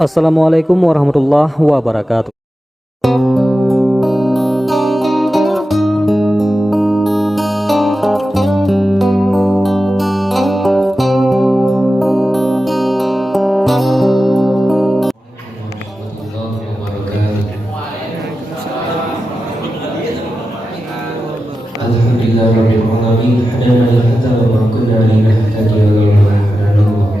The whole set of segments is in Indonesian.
Assalamualaikum warahmatullahi wabarakatuh. Alhamdulillahirabbil alamin hadana hatta wa ma kunna linahtadiya laula an hadana.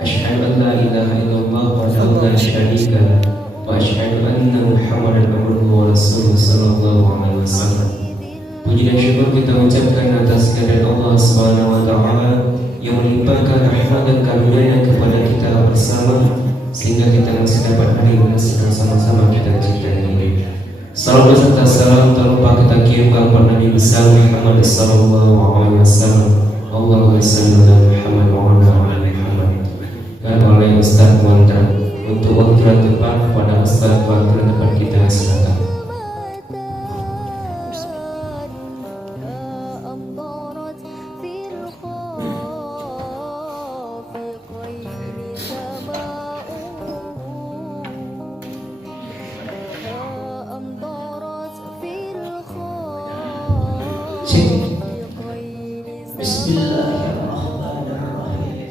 Asyhadu an la ilaha illallah wahdahu la syarika lah wa asyhadu anna Muhammadan abduhu wa rasuluhu sallallahu alaihi wasallam. Puji dan syukur kita ucapkan atas kehadirat Allah Subhanahu wa taala yang melimpahkan rahmat dan karunia-Nya kepada kita bersama sehingga kita masih dapat hadir dan sama-sama kita cintai ini. Salam beserta salam tak lupa kita kirimkan kepada Nabi besar Muhammad sallallahu alaihi wasallam. Allahumma shalli ala Muhammad wa ala ali Muhammad. Dan oleh Ustaz Wanda untuk waktu dan tempat kepada Ustaz Wanda dan tempat kita silakan. Bismillahirrahmanirrahim.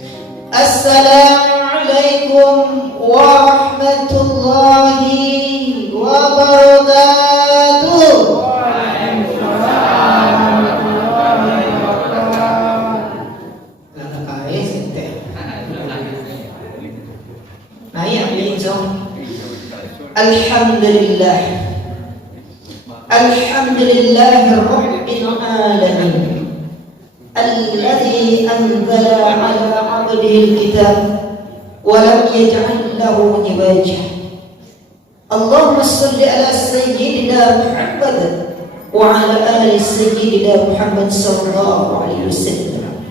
Assalamualaikum warahmatullahi wabarakatuh. Alhamdulillah. Alhamdulillahirabbil alamin. Alladzi anzala 'ala 'abdihi al-kitab wa lam yaj'al lahu iwaja. Allahumma shalli 'ala sayyidina Muhammad wa 'ala ali sayyidina Muhammad sallallahu alaihi wasallam.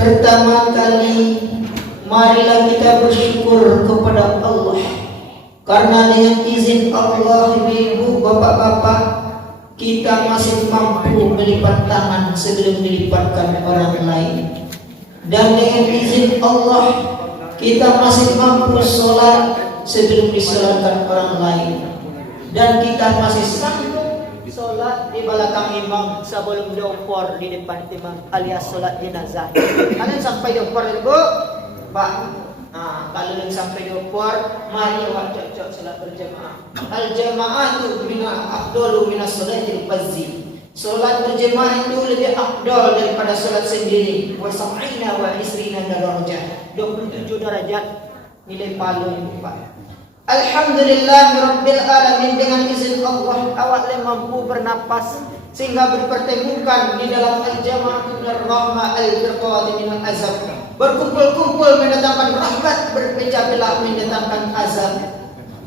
Pertama kali marilah kita bersyukur kepada Allah karena dengan izin Allah, ibu, bapak-bapak, kita masih mampu melipat tangan sebelum dilipatkan orang lain. Dan dengan izin Allah, kita masih mampu sholat sebelum disolatkan orang lain. Dan kita masih sanggup sholat di belakang imam sebelum diopor di depan imam, alias sholat jenazah. Kalian sampai diopor ibu, Pak? Nah, kalau yang sampai diopor, mari cocok salat berjamaah. Al-jama'atu bina afdalu minas sholatil fardhi. Salat berjamaah itu lebih afdal daripada salat sendiri. Wa sab'ina wa isrina darajat. 27 derajat nilai pahala itu, Pak. Alhamdulillahirabbil alamin. Dengan izin Allah, awak mampu bernapas sehingga berpertemukan di dalam al-jama'atu minar rahmah al-firqati minal azab. Berkumpul-kumpul mendatangkan rahmat, berpecah belah mendatangkan azab.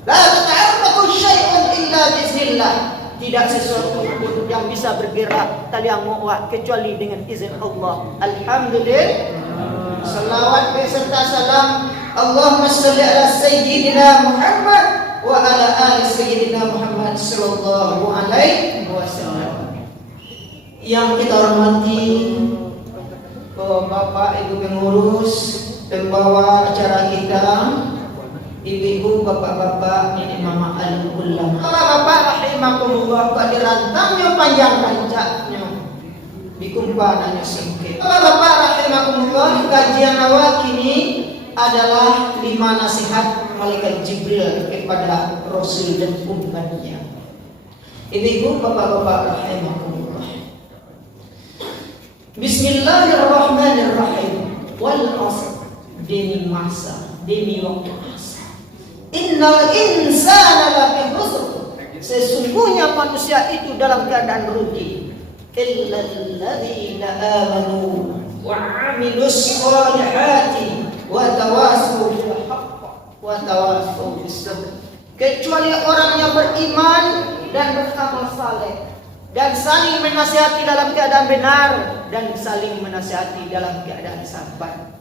La tata'arraqu syai'un illa biiznillah. Tidak sesuatu pun yang bisa bergerak taliang mu'wah kecuali dengan izin Allah. Alhamdulillah. Salawat beserta salam Allahumma shalli ala sayyidina Muhammad wa ala ali sayyidina Muhammad sallallahu alaihi wasallam. Yang kita hormati Bapak, Ibu pengurus, pembawa acara kita, ibu-ibu, bapak-bapak, nenek mama al-ulama. Bapak-bapak rahimakumullah, Pak dirantangnya panjang-panjangnya, dikumpanannya singkit. Bapak rahimakumullah, kajian awal kini adalah 5 nasihat malaikat Jibril kepada Rasul dan umatnya. Ibu-ibu, bapak-bapak rahimakumullah. Bismillahirrahmanirrahim. Wal 'asr, demi masa, demi waktu asar. Innal insana lafi khusr. Sesungguhnya manusia itu dalam keadaan rugi. Illal ladzina amanu wa 'amilus shalihati wa tawassaw bil haqq wa tawassaw bis sabr. Kecuali orang yang beriman dan beramal saleh dan saling menasihati dalam keadaan benar dan saling menasihati dalam keadaan sabar.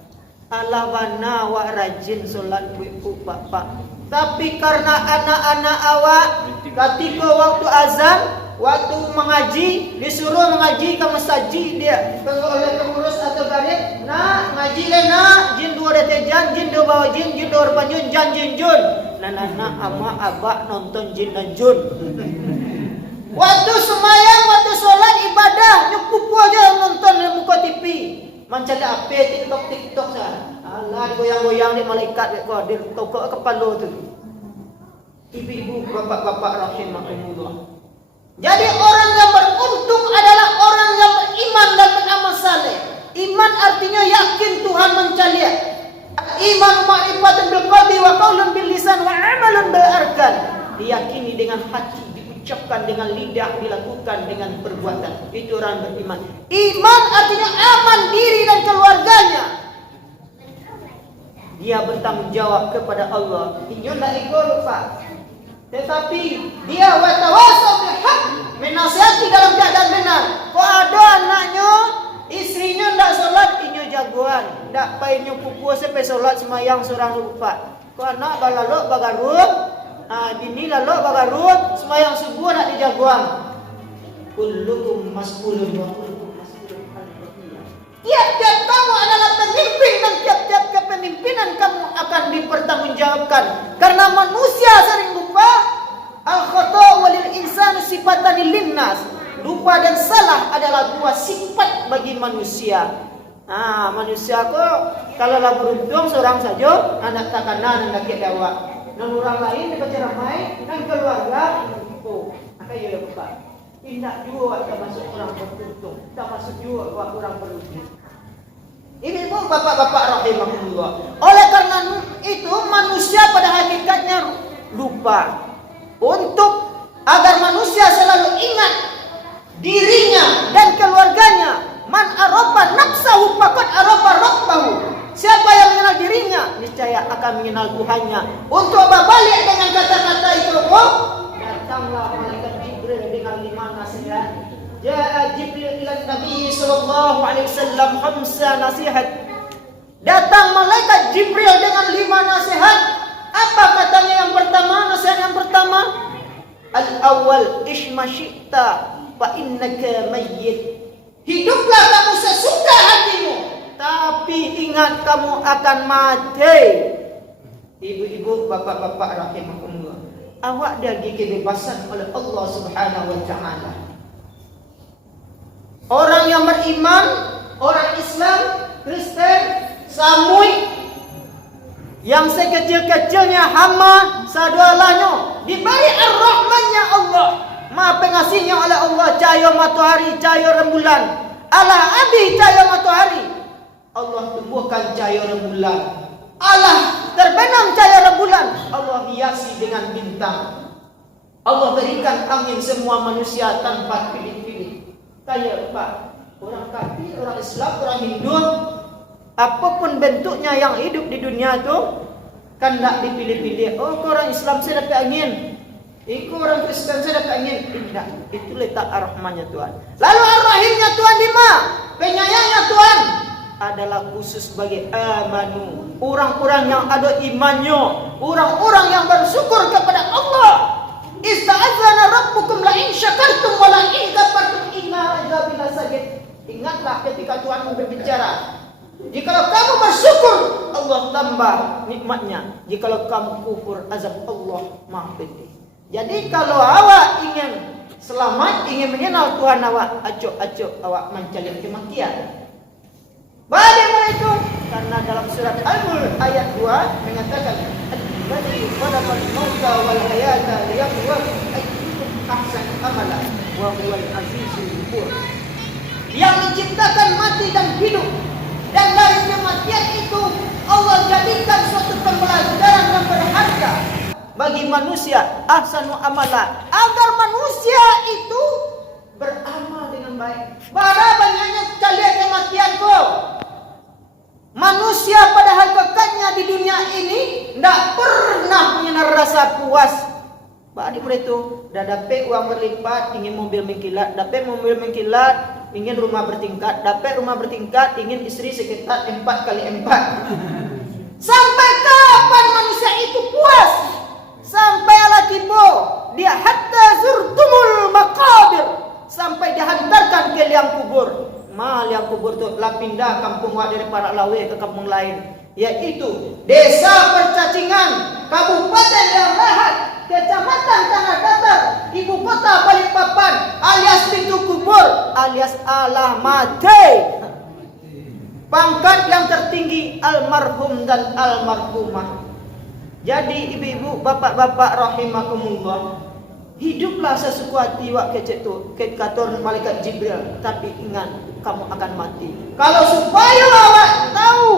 Ala bana wa rajin solat ibu bapak. Tapi karena anak-anak awak ketika waktu azan, waktu mengaji, disuruh mengaji ke masjid dia oleh pengurus atau garib, nak ngaji le nak, jin dua detejan, jin dua bawa jin dua panjun, jan jin jun. Nana ama abak nonton jin dan jun. Waktu semayang, waktu sholat ibadah, nyukup aja nonton di muka TV. Mencari apa TikTok sah. Alah goyang-goyang di malaikat kau di tokok kepala tu. Ibu-ibu, bapak-bapak rahimahumullah. Jadi orang yang beruntung adalah orang yang beriman dan beramal saleh. Iman artinya yakin Tuhan mencaliak. Iman ma'rifatun bil qalbi wa qaulun bil lisan wa amalun bil arkan. Diyakini dengan hati, diucapkan dengan lidah, dilakukan dengan perbuatan. Itu orang beriman. Iman artinya aman diri dan keluarganya. Dia bertanggung jawab kepada Allah. Inyo ndak ikut Pak. Tetapi dia watawasau bil haq, menasihati dalam keadaan benar. Kok ada anaknya, istrinya ndak solat, inyo jagoan. Ndak painyo pupu sampai solat semayang seorang lupa. Kok anak balalok bagarut, bini lalok bagarut, semayang subuh nak dijagoan. Kullukum mas'ulun wa kullukum mas'ulun an ra'iyah. Tiap-tiap kamu adalah pemimpin dan tiap-tiap kepemimpinan kamu akan dipertanggungjawabkan. Karena manusia sering lupa. Al-khata' walil insanu sifatan linnas. Lupa dan salah adalah dua sifat bagi manusia. Manusia kok kalau lah beruntung seorang saja, anak tak kanan anak dawa. Dan orang lain dibaca ramai dan keluarga. Kayak ya Bapak. Tidak juga termasuk orang beruntung, termasuk juga orang beruntung. Ini pun bapak-bapak rahimahullah. Oleh karena itu manusia pada hakikatnya lupa. Untuk agar manusia selalu ingat dirinya dan keluarganya. Man arafa nafsahu faqad arafa rabbahu. Siapa yang mengenal dirinya, niscaya akan mengenal Tuhannya. Untuk berbalik dengan kata-kata itu, datanglah malaikat Jibril dengan 5 nasihat. Ja'a Jibril ila Nabi sallallahu alaihi wasallam 5 nasihat. Datang malaikat Jibril dengan 5 nasihat. Apa katanya yang pertama? Nasihat yang pertama, al-awwal ishma syi'ta fa innaka mayyit. Hiduplah kamu sesuka hatimu, tapi ingat kamu akan mati. Ibu-ibu, bapak-bapak rahimahumullah, awak diberi kebebasan oleh Allah Subhanahu wa taala. Orang yang beriman, orang Islam, Kristen, Samui, yang sekecil-kecilnya hamba sadualahnya diberi ar-Rahmannya Allah, Maha pengasihnya oleh Allah, cahaya matahari, cahaya rembulan. Allah abi cahaya matahari, Allah tumbuhkan cahaya rembulan. Allah terbenam cahaya rembulan, Allah hiasi dengan bintang. Allah berikan angin semua manusia tanpa pilih-pilih. Kayak Pak, orang kafir, orang Islam, orang Hindu, apapun bentuknya yang hidup di dunia itu kan tak dipilih-pilih. Oh, orang Islam saya dapat angin, ikut orang Kristen saya dapat angin. Tidak, itu letak ar-Rahmannya Tuhan. Lalu ar-Rahimnya Tuhan di mana? Penyayangnya Tuhan adalah khusus bagi amanu, orang-orang yang ada imannya, orang-orang yang bersyukur kepada Allah. Ista'adzana rabbukum la in syakartum wa la in kafartum inna azabi lasagid. Ingatlah ketika Tuhan berbicara, jikalau kamu bersyukur, Allah tambah nikmatnya. Jikalau kamu kufur, azab Allah maha pedih. Jadi kalau awak ingin selamat, ingin mengenal Tuhan awak, acuk-acuk awak mencari kematian. Bagaimana itu? Karena dalam surat Al-Mulk ayat 2 mengatakan, "Alladzi khalaqal mauta wal hayata liyabluwakum ayyukum ahsanu amala wa huwal azizul ghafur." Yang menciptakan mati dan hidup, dan dari kematian itu Allah jadikan suatu pembelajaran yang berharga bagi manusia, ahsanu amala, agar manusia itu beramal dengan baik. Bara banyaknya kalian kematian kau. Manusia pada hakikatnya di dunia ini tidak pernah punya rasa puas. Pak adik itu dah dapat uang berlipat, ingin mobil mengkilat, dapat mobil mengkilat, ingin rumah bertingkat, dapat rumah bertingkat, ingin istri sekitar 4x4. Sampai kapan manusia itu puas? Sampai ala tiba dia hatta zurtumul maqabir, sampai dihantarkan ke liang kubur. Liang kubur tu lah pindah kampung wak dari Parak Lawe ke kampung lain, yaitu Desa Percacingan, Kabupaten Liang Lahat, Kecamatan Tanah Datar, Ibu Kota Balikpapan, alias pintu kubur, alias alamate. Pangkat yang tertinggi almarhum dan almarhumah. Jadi ibu-ibu, bapak-bapak rahimakumullah, hiduplah sesuatu wak kecek tu, kator malaikat Jibril, tapi ingat kamu akan mati. Kalau supaya awak tahu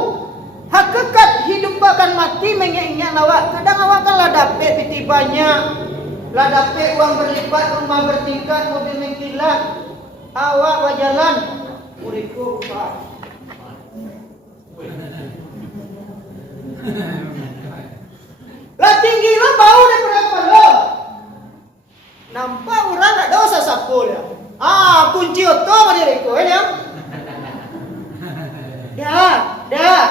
hakikat hidup akan mati, mengingat awak, kadang awak kan lah dapat piti banyak, lah dapat uang berlipat, rumah bertingkat, mobil mengkilat, awak wajalan uriku pak. Lah tinggi lo bau daripada kepala. Nampak orang tak dosa sapu dia. Kunci oto sama diriku ya. Dah.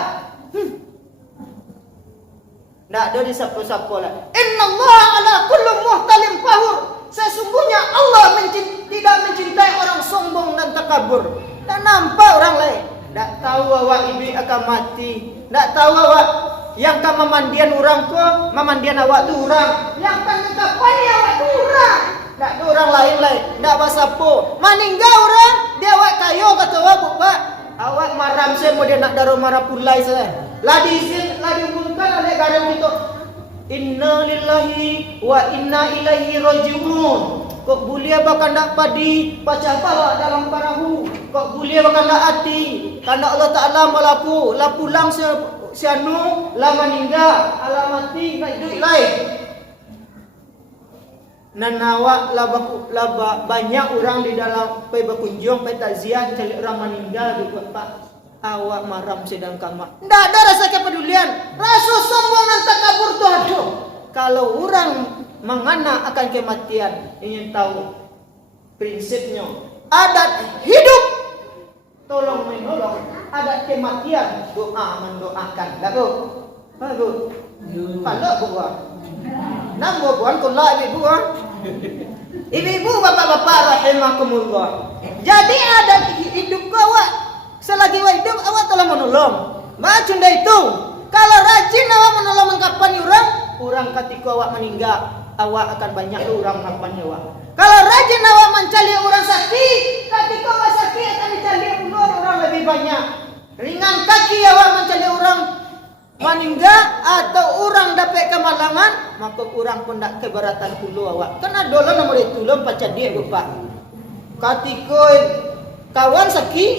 Tak ada disapu-sapu lah. Innallaha ala kulli muhtalim fahur. Sesungguhnya Allah tidak mencintai orang sombong dan takabur. Tak nampak orang lain. Tak tahu awak ibu akan mati. Tak tahu awak yang kan memandian orang tu, memandian awak tu orang. Yang kan mengkapai awak tu orang. Tak ada orang lain. Tak basapo. Meninggal orang, dia awak kayo kata awak buka. Awak maram saya mau dia nak daro marah pulai saya. Lah diizin, lah diumumkan oleh garam itu. Inna lillahi wa inna ilaihi rajiun. Kok bulia bakal nak padi, baca bawa dalam parahu. Kok bulia bakal nak hati. Karena Allah Ta'ala malaku, lah pulang sianu, lah meninggal, lah mati, nak hidup lain. Nanawak lah banyak orang di dalam pergi berkunjung, pergi takziah, cari orang meninggal di Pak. Awak maram sedang kamar. Tidak ada rasa kepedulian, rasa sombong dan takabur tu ada. Kalau orang mengana akan kematian, ingin tahu prinsipnya. Adat hidup tolong menolong, adat kematian doa mendoakan. Lagu, kalau buat, nama buat kalau ibu buat. Ibu bapak-bapak rahimakumullah. Jadi adat hidup awak selagi awak hidup awak telah menolong. Macam dah itu. Kalau rajin awak menolong mengkapan orang ketika awak meninggal, awak akan banyak orang mengkapan awak. Kalau rajin awak mencari orang sakit, ketika awak sakit akan dicari orang lebih banyak. Ringan kaki awak mencari orang meninggal atau orang dapat kemalangan, maka orang pun tak keberatan puluh awak. Karena dulu nomor itu lom pacar dia lupa. Ketika kawan sakit,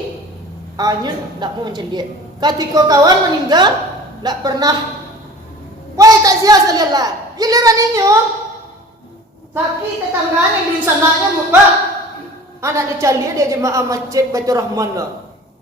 hanya tak mau mencari dia. Ketika kawan meninggal, tak pernah. Woi tak sia sekalian lah. Giliran inyo sakit tetangganya beli sananya lupa. Anak dicari dia jemaah masjid Baitur Rahman lah.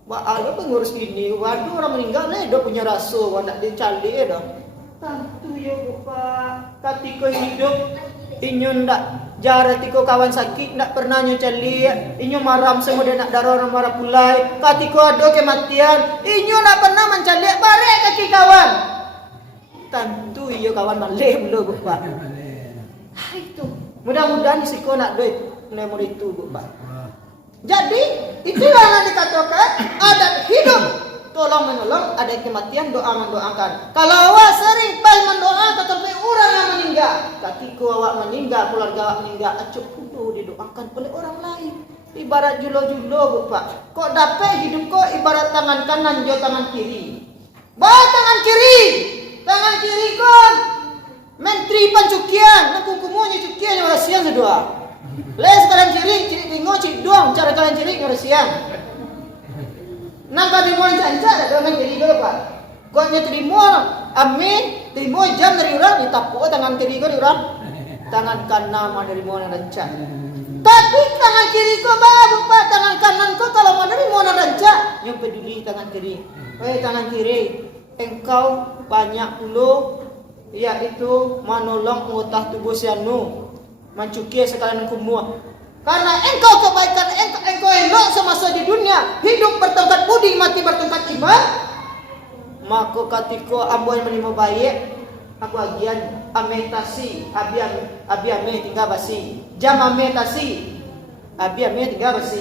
Wah, ada pengurus ini, waduh orang meninggal ni, dia punya rasa, wah nak dicari dah. Tentu ya Bapak, ketika hidup, inyo ndak jarang ketika kawan sakit, ndak pernah nyo cari, inyo maram semua dia nak darah orang marah pulai. Ketika ada kematian, inyo ndak pernah mencari barek kaki kawan. Tentu ya kawan balik belum Bapak. Itu, mudah-mudahan si kau nak duit, nomor itu Bapak. Jadi itulah yang dikatakan adat hidup tolong menolong, adat kematian doa mendoakan. Kalau awak sering mendoa tetapi orang yang meninggal, ketika awak meninggal, keluarga awak meninggal, acuk kudu didoakan oleh orang lain. Ibarat julo-julo Bapak. Kok dapat hidup kok ibarat tangan kanan jo tangan kiri. Bawa tangan kiri kok menteri pancukian, nak kumunya cukian yang rasian sedua. Les kalian ciri bingung cik doang cara kalian ciri ngeresian. Nampak di mana cancak ada dengan ciri dulu Pak. Kau terima amin, terima jam dari orang ditapuk tangan kiri kau di orang, tangan kanan mana dari mana rancak. Tapi tangan kiri kau baru Pak, tangan kanan kau kalau mana dari mana rancak. Yang peduli tangan kiri. Tangan kiri, engkau banyak puluh, yaitu menolong utah tubuh sianu. Mencukia sekalian kumua. Karena engkau kebaikan, engkau elok semasa di dunia, hidup bertongkat budi, mati bertongkat iman, maka ketika ambo menerima baik, aku agian ametasi, abi ame tinggal basi, jam ametasi, abi ame tinggal basi.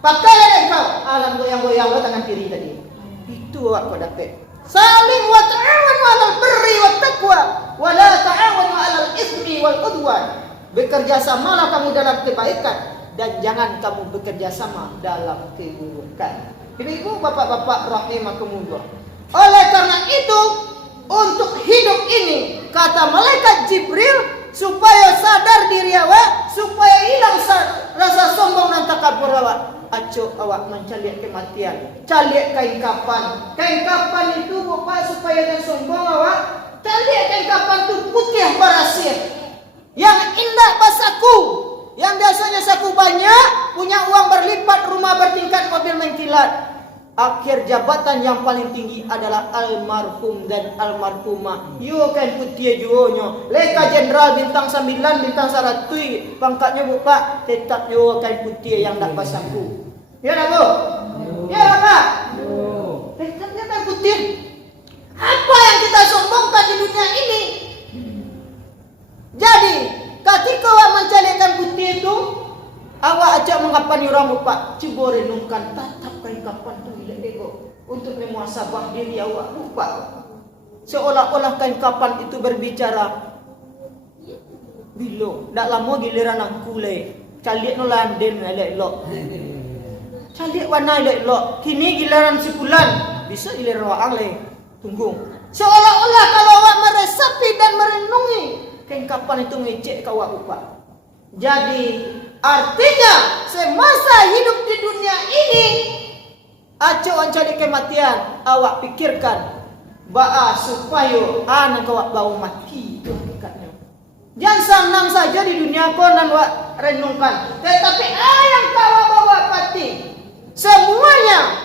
Pakai engkau alam goyang-goyang lo tangan kiri tadi. Itu aku dapat. Saling wa ta'awanu 'alal birri wat taqwa wa la ta'awanu 'alal itsmi wal udwan. Bekerja samalah kamu dalam kebaikan dan jangan kamu bekerja sama dalam keburukan. Ibu-ibu, bapak-bapak rahimakumullah. Oleh karena itu, untuk hidup ini kata malaikat Jibril supaya sadar diri awak, supaya hilang rasa sombong dan takabur awak. Aco awak mencari kematian. Cari kain kapan. Kain kapan itu bapak supaya jangan sombong awak. Cari kain kapan itu putih berasir. Yang indah basaku, yang biasanya saku banyak, punya uang berlipat, rumah bertingkat, mobil mengkilat. Akhir jabatan yang paling tinggi adalah almarhum dan almarhumah. Yo kan putih juonyo, leka jenderal bintang 9, bintang 100, pangkatnya buka, tetap yo kan putih yang tak basaku. Ya nak bu? Ya apa? Tetapnya kan putih. Apa yang kita sombongkan di dunia ini? Jadi, ketika awak mencarikan putih itu, awak ajak mengapani orang lupa. Cuba renungkan, tatap kain kapan tu bila ego untuk memuasabah diri awak lupa. Seolah-olah kain kapan itu berbicara, bilo, tak lama giliran aku le, calik no landen elek lok, calik warna elek lok. Kini giliran sebulan, bisa giliran awak le, tunggu. Seolah-olah kalau awak meresapi dan merenungi, kain kapan itu ngecek kau lupa. Jadi artinya semasa hidup di dunia ini, aco cari kematian, awak pikirkan ba'a supaya anak awak bau mati itu hakikatnya. Jangan senang saja di dunia kau dan awak renungkan, tetapi yang kau bawa mati semuanya.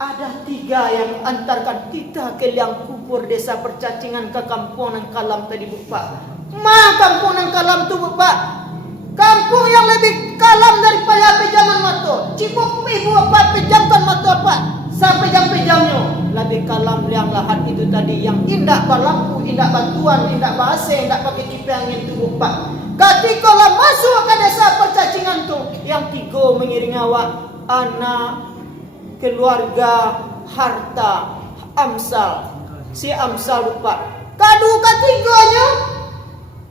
Ada 3 yang antarkan kita ke liang kubur desa Percacingan ke Kampungan Kalam tadi buka. Kampungan Kalam tu buka. Kampung yang lebih kalam daripada pejaman mata. Cipuk ibu apa pejamkan mata apa sampai jam-jamnya. Lebih kalam yang lahat itu tadi yang indah lampu, indah bantuan, indah bahasa, indah pakai kipas angin tu buka. Ketika lah masuk ke desa Percacingan tu, yang 3 mengiring awak, anak, keluarga, harta, Amsal. Si Amsal lupa. Kadu ketiganya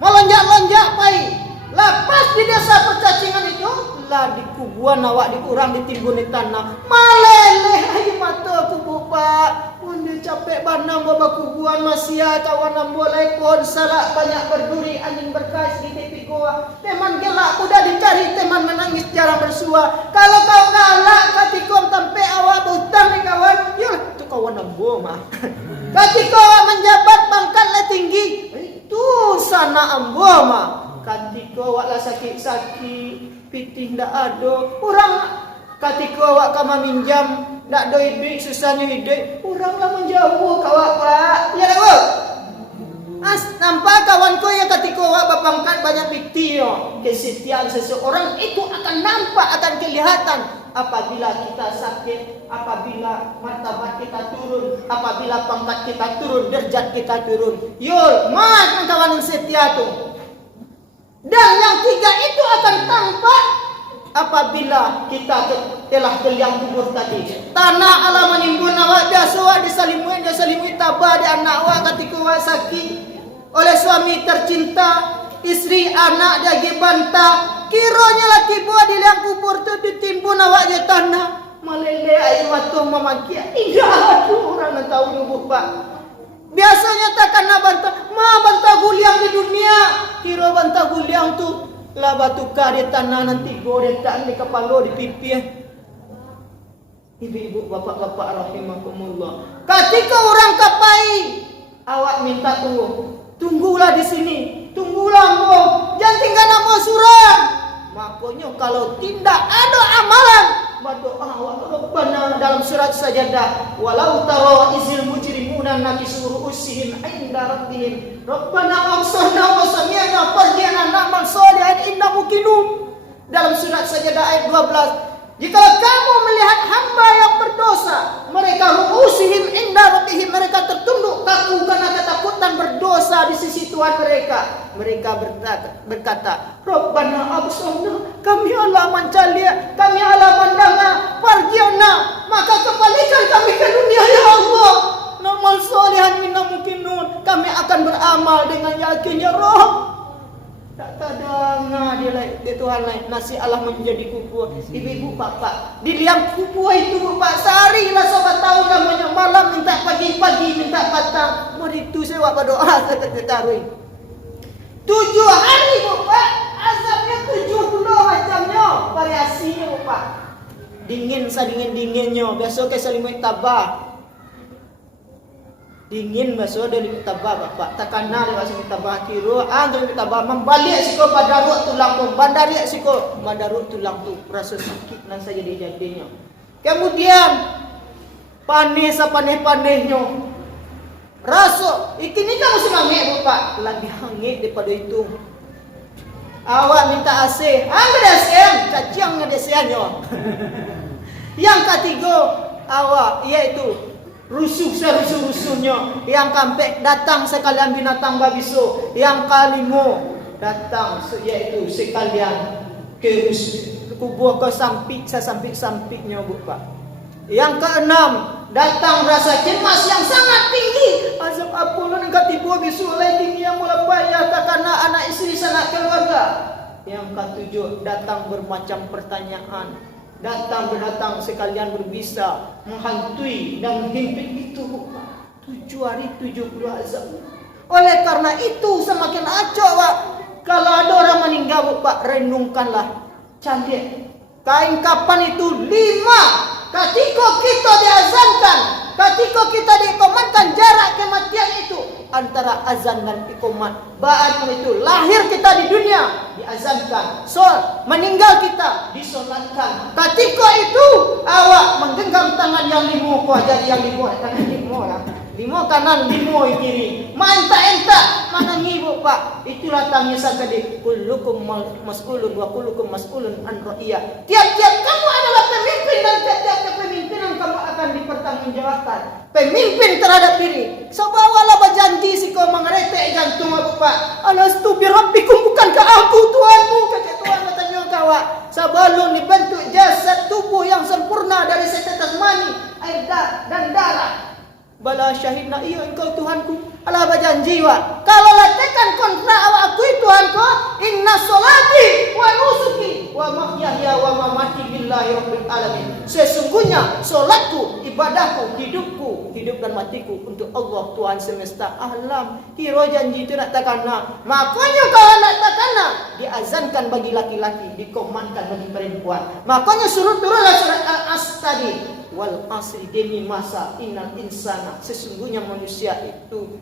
melonjak-lonjak pai. Lepas di desa Percacingan itu, lah di kubuan awak dikurang ditimbun di tanah. Maleleh air mata aku buka. Wanda capek banam bawa kubuan masih kawan boleh pun salah banyak berduri angin berkas di tepi goa. Teman gelak udah dicari, teman menangis jarang bersua. Kalau kau galak katikom sampai awak hutang nih kawan, ya itu kawan ambo mah. Ketika awak menjabat pangkatnya tinggi, itu sana ambo mah. Ketika awak lah sakit-sakit, pitih ndak ada, orang ketika awak kama minjam ndak ada duit, susahnya hidup, orang lah menjauh kawak pak. Ya dah. Nampak kawanku yang ketika awak berpangkat banyak pitih, kesetiaan seseorang itu akan nampak, akan kelihatan apabila kita sakit, apabila martabat kita turun, apabila pangkat kita turun, derajat kita turun. Yul, mas kawan yang setia tu. Dan yang 3 itu akan tampak apabila kita telah ke liang kubur tadi. Tanah Allah menimbun awak biasa awak disalimui tabah di anak awak ketika awak sakit oleh suami tercinta, istri anak dia bantah. Kiranya laki buah di liang kubur tu ditimbun awak je tanah. Meleleh air mata memakia. Indah tu orang nak tahu dulu pak. Biasanya takkan nak bantah, bantah guliang di dunia. Kira bantah guliang tu lah batu di tanah nanti goretan di kepala di pipi. Ibu-ibu, bapak-bapak rahimakumullah. Ketika orang kapai, awak minta tunggulah di sini, tunggulah mo, jangan tinggal nama surat. Makanya kalau tidak ada amalan, berdoa Rabbana dalam surat Sajadah, walau tara izil mujrimuna nakisu ru'usihim inda rabbihim Rabbana absarna wa sami'na farji'na na'mal salihan inna muqinun. Dalam surat Sajadah ayat 12, jikalau kamu melihat hamba yang berdosa, mereka ru'usihim inda rabbihim, mereka tertunduk kaku karena ketakutan berdosa di sisi Tuhan mereka. Mereka berkata, Rabbana absarna, kami Allah mancalia, kami Allah mandanga, farji'na, maka kembalikan kami ke dunia ya Allah. Namal solihan minna mukinun, kami akan beramal dengan yakin ya Rabb. Tak kadang dia Tuhan lain nasi Allah menjadi kubur. Ibu-ibu bapak di liang kubur itu bapak sehari lah sobat tahu namanya, malam minta pagi minta petang. Mari itu saya buat doa saya taruh 7 hari bapak, azabnya 70 macamnya, variasinya bapak. Dingin dinginnya, biasa ke selimut tabah. Dingin masuk dari tabah bapak, takana dari masuk tabah kiro, dari tabah membalik siko badaruk tulang tu, bandarik siko badaruk tulang tu, rasa sakit nan saja jadinya. Kemudian panih-panihnya, rasa ikini kan musim hangit bapak, lebih hangit daripada itu. Awak minta AC, ada ASEAN, cacing ada ASEANnya. Yang ketiga, awak iaitu rusuhnya. Yang keempat datang sekalian binatang babiso. Yang kelima datang yaitu sekalian ke kubur ke sampik-sampiknya bapak. Yang keenam datang rasa cemas yang sangat tinggi. Azab apa lu nak tiba bisu lai tinggi yang mula bayar takana anak istri sanak keluarga. Yang ketujuh datang bermacam pertanyaan. Datang sekalian berbisa, menghantui dan menghimpit itu 7 hari 70 azab. Oleh karena itu semakin acok Pak, kalau ada orang meninggal Pak, renungkanlah cantik kain kapan itu 5. Ketika kita diazankan, ketika kita dikomatkan jarak kematian itu antara azan dan ikomat. Ba'an itu lahir kita di dunia diazankan, meninggal kita disolatkan. Ketika itu awak menggenggam tangan yang 5, jari yang 5, tangan 5 lah. 5 kanan, 5 kiri. Manta-enta mana ngibu Pak. Itulah tangisan tadi. Kullukum mas'ulun wa kullukum mas'ulun an ra'iyah. Tiap-tiap kamu adalah pemimpin dan tiap-tiap kepemimpinan kamu akan dipertanggungjawabkan. Pemimpin terhadap diri. Sebawalah berjanji si kau mengeretek jantung aku Pak. Alastu bi rabbikum, bukankah aku Tuhanmu? Kata Tuhan katanya kawan. Sebelum dibentuk jasad tubuh yang sempurna dari setetes mani, air dan darah. Bala syahidna, iya engkau Tuhanku. Allah berjanji wa, kalau letakkan kontrak awak akui Tuhanku, inna solati wa nusuki wa mahyaya wa mamati billahi rabbil alamin. Sesungguhnya solatku, ibadahku, hidupku, hidup dan matiku untuk Allah Tuhan semesta alam. Kira janji itu nak takana. Makanya kalau nak takana, diazankan bagi laki-laki, dikomankan bagi perempuan. Makanya suruh turunlah surat Al-As tadi. Wal asri demi masa innal insana, sesungguhnya manusia itu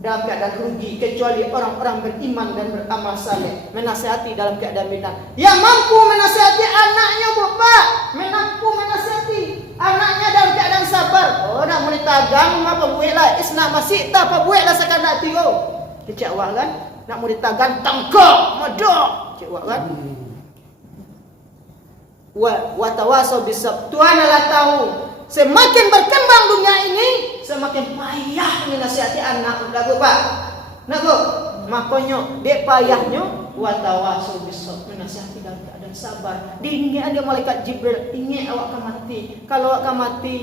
dalam keadaan rugi kecuali orang-orang beriman dan beramal saleh. Menasihati dalam keadaan benar. Yang mampu menasihati anaknya bapak, mampu menasihati anaknya dalam keadaan sabar. Oh nak mulai tagang apa buat lah, isna masih tak apa buat lah sekarang tio. Kecak wak kan? Nak mulai tagang tangkap, medok. Kecak wak kan? Wa tawasau bisab. Tuhan Allah tahu semakin berkembang dunia ini semakin payah menasihati anak. Nak Pak? Nak Bu? Makanya dek payahnya wa tawasau bisab, menasihati dalam keadaan sabar. Diingat ada malaikat Jibril, ingat awak akan mati. Kalau awak akan mati,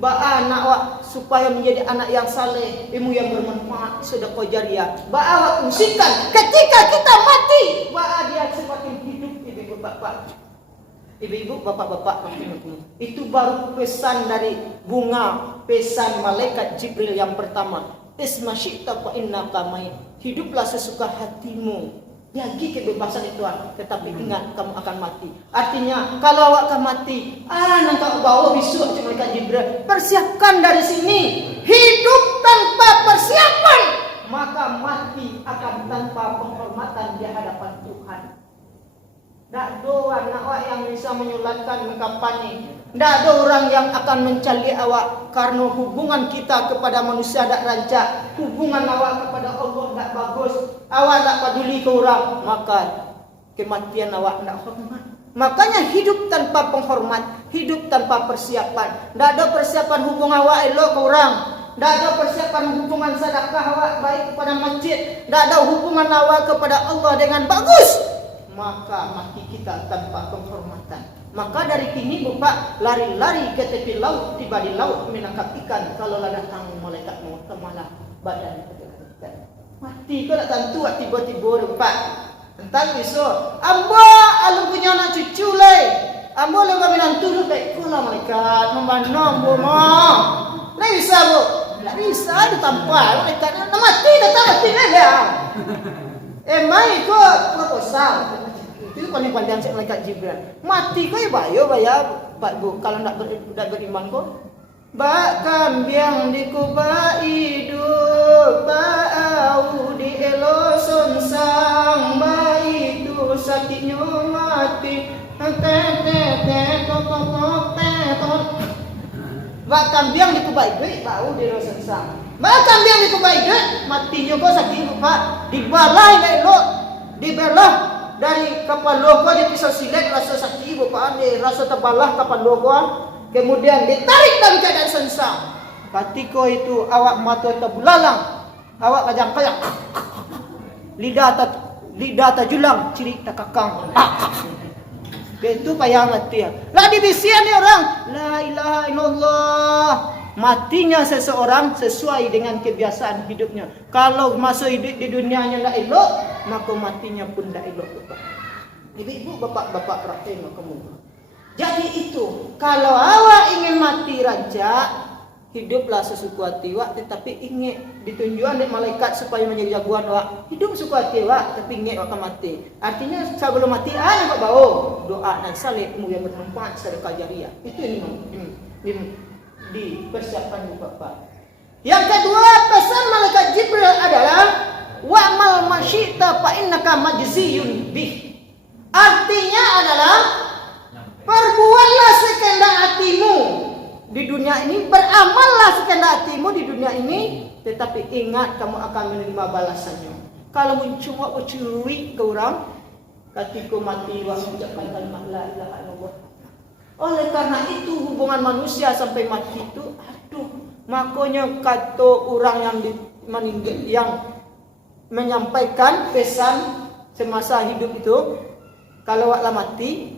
ba'a anak awak supaya menjadi anak yang saleh, ilmu yang bermanfaat, sedekah jariah. Ba'a awak usikan ketika kita mati, ba'a dia semakin hidup. Ibu bapak, ibu-ibu, bapak-bapak, itu baru pesan dari bunga, pesan malaikat Jibril yang pertama. Isma syi'ta fa innaka mayit. Hiduplah sesuka hatimu. Bagi kebebasan itu, tetapi ingat kamu akan mati. Artinya kalau awak akan mati, nanti kau bawa besok malaikat Jibril. Persiapkan dari sini. Hidup tanpa persiapan, maka mati akan tanpa penghormatan di hadapan Tuhan. Tak ada anak awak yang bisa menyulatkan mengkampanye. Tak ada orang yang akan mencari awak karena hubungan kita kepada manusia tak rancak. Hubungan awak kepada Allah tak bagus. Awak tak peduli ke orang. Maka kematian awak tidak hormat. Makanya hidup tanpa penghormat, hidup tanpa persiapan. Tidak ada persiapan hubungan awak elok ke orang. Tidak ada persiapan hubungan sedekah awak baik kepada masjid. Tidak ada hubungan awak kepada Allah dengan bagus. Maka mati kita tanpa penghormatan. Maka dari kini Bapak lari-lari ke tepi laut, tiba di laut menangkap ikan. Kalau datang malaikat maut kemalah badan kita. Mati kau tak tentu tiba-tiba Bapak. Tentang besok, amba alu punya anak cucu leh. Amba lewat menantu lu baik kula malaikat memandang bomo. Nak bisa bu? Tak bisa ada tampal malaikat. Nak mati datang mati dia. Mai ikut proposal. Itu paling pandang cek malaikat Jibril. Mati kau ya bayar Pak Bu. Kalau nak beriman kau. Bak kambiang dikuba hidup, bau di eloson sang, bayi itu sakitnya mati. Bak kambiang dikuba hidup, bau di eloson sang. Bak kambiang dikuba hidup, matinya kau sakit Pak. Dibalai elok, dibelah dari kapal logo di pisau silet rasa sakit Bapak ane, rasa terbalah kapal logo. Kemudian ditarik dalam keadaan sengsang. Ketika itu awak mata terbulalang, awak kajang-kajang, lidah terjulang, ciri terkakang. Itu payah mati. Lah dibisian ni orang, la ilaha illallah. Matinya seseorang sesuai dengan kebiasaan hidupnya. Kalau masa hidup di dunianya tidak elok, maka matinya pun tidak elok. Ibu-ibu, bapak-bapak rahimahkumullah. Jadi itu, kalau awak ingin mati raja, hiduplah sesuku hati awak, tetapi ingat ditunjukkan oleh malaikat supaya menjadi jagoan awak. Hidup sesuku hati awak, tapi ingat awak akan mati. Artinya sebelum mati, nampak bau doa dan salib yang bermanfaat sedekah jariah. Itu yang dipersiapkan Bapak. Yang kedua, pesan malaikat Jibril adalah wa'mal masyita fa innaka majziyun bih. Artinya adalah perbuatlah sekehendak hatimu di dunia ini, beramallah sekehendak hatimu di dunia ini, tetapi ingat kamu akan menerima balasannya. Kalau mencuma curi ke orang, ketika mati wa mengucapkan kalimat la ilaha illallah. Oleh karena itu hubungan manusia sampai mati itu, makanya kata orang yang menyampaikan pesan semasa hidup itu, kalau awaklah mati,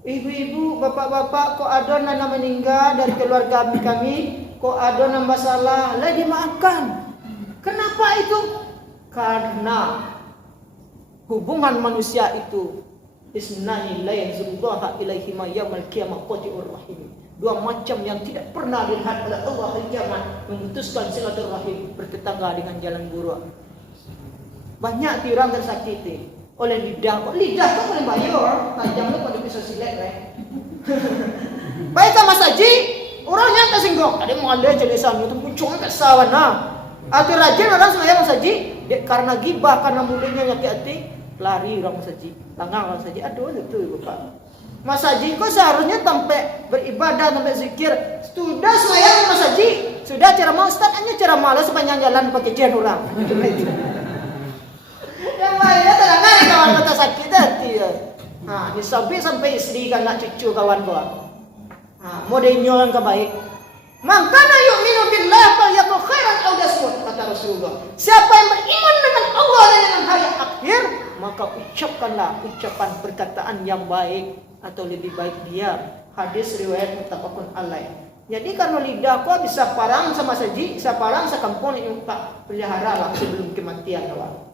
ibu-ibu, bapak-bapak, kok ada nana meninggal dari keluarga kami, kok ada nambah masalah, lah dimaafkan. Kenapa itu? Karena hubungan manusia itu isnani la yanzullaha ilaihi ma yaumal qiyamah qati'ur rahim. Dua macam yang tidak pernah dilihat oleh Allah hari kiamat, memutuskan silaturahim, bertetangga dengan jalan buruk. Banyak orang tersakiti oleh lidah. Kok lidah kok boleh bayar? Tajamnya pada pisau silet baik sama saji, orangnya tersinggung. Ada mengalir jelisan itu pucung kat sawana. Atau rajin orang semaya masaji, karena gibah, karena mulutnya nyakit hati, lari orang masaji, langang orang masaji. Aduh itu Bapak. Masaji kok seharusnya sampai beribadah, sampai zikir. Sudah semaya masaji, sudah ceramah ustaz, hanya ceramah lah sepanjang jalan pakai jen orang. Yang lainnya terangkan kawan mata sakit hati. Sampai istri kan nak cucu kawan gua. Modelnya yang kebaik. Makana yu'minu billah falyakul khairan aw yasmut, kata Rasulullah. Siapa yang beriman dengan Allah dan dengan hari akhir, maka ucapkanlah ucapan perkataan yang baik atau lebih baik diam. Hadis riwayat muttafaqun alaih. Jadi kalau lidah kau bisa parang sama saji, bisa parang sekampung yang tak pelihara lah sebelum kematian awak.